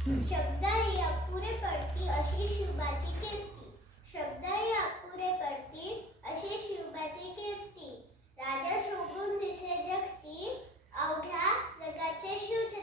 शब्द ही अपुरे पडती अशी शिवबाची कीर्ती. शब्द ही अपुरे पडती अशी शिवबाची कीर्ती. राजा शोभून दिसे जगती, अवघ्या जगाचे शिव